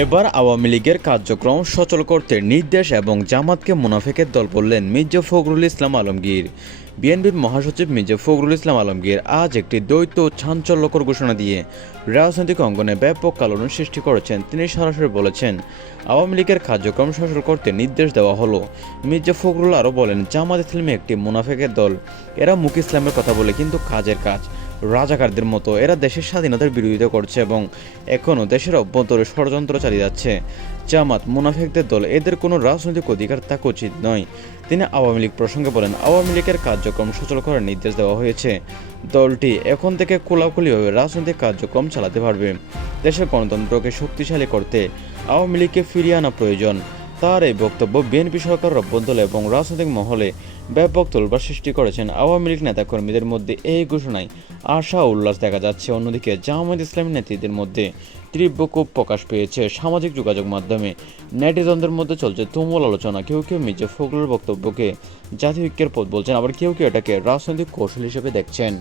এবার আওয়ামী লীগের কার্যক্রম সচল করতে নির্দেশ এবং জামাতকে মুনাফিকের দল বললেন মির্জা ফখরুল ইসলাম আলমগীর। বিএনপির মহাসচিব মির্জা ফখরুল ইসলাম আলমগীর আজ একটি দ্বৈত চাঞ্চল্যকর ঘোষণা দিয়ে রাজনৈতিক অঙ্গনে ব্যাপক আলোড়ন সৃষ্টি করেছেন। তিনি সরাসরি বলেছেন, আওয়ামী লীগের কার্যক্রম সচল করতে নির্দেশ দেওয়া হলো। মির্জা ফখরুল আরও বলেন, জামাত ইসলামী একটি মুনাফিকের দল। এরা মুখ ইসলামের কথা বলে কিন্তু কাজের কাজ রাজাকারদের মতো। এরা দেশের স্বাধীনতার বিরোধিতা করছে এবং এখনও দেশের অভ্যন্তরে ষড়যন্ত্র চালিয়ে যাচ্ছে। জামাত মুনাফিকদের দল, এদের কোনো রাজনৈতিক অধিকার থাকা উচিত নয়। তিনি আওয়ামী লীগ প্রসঙ্গে বলেন, আওয়ামী লীগের কার্যক্রম সচল করার নির্দেশ দেওয়া হয়েছে। দলটি এখন থেকে খোলাখুলিভাবে রাজনৈতিক কার্যক্রম চালাতে পারবে। দেশের গণতন্ত্রকে শক্তিশালী করতে আওয়ামী লীগকে ফিরিয়ে আনা প্রয়োজন। তার এই বক্তব্য বিএনপি সরকারের অভ্যন্তরে এবং রাজনৈতিক মহলে ব্যাপক তোলপাড় সৃষ্টি করেছেন। আওয়ামী লীগ নেতাকর্মীদের মধ্যে এই ঘোষণায় আশা উল্লাস দেখা যাচ্ছে। অন্যদিকে জামায়াত ইসলামী নেতৃত্বের মধ্যে তীব্র ক্ষোভ প্রকাশ পেয়েছে। সামাজিক যোগাযোগ মাধ্যমে নেটিজনদের মধ্যে চলছে তুমুল আলোচনা। কেউ কেউ মির্জা ফখরুলের বক্তব্যকে জাতীয় ঐক্যের পথ বলছেন, আবার কেউ কেউ এটাকে রাজনৈতিক কৌশল হিসেবে দেখছেন।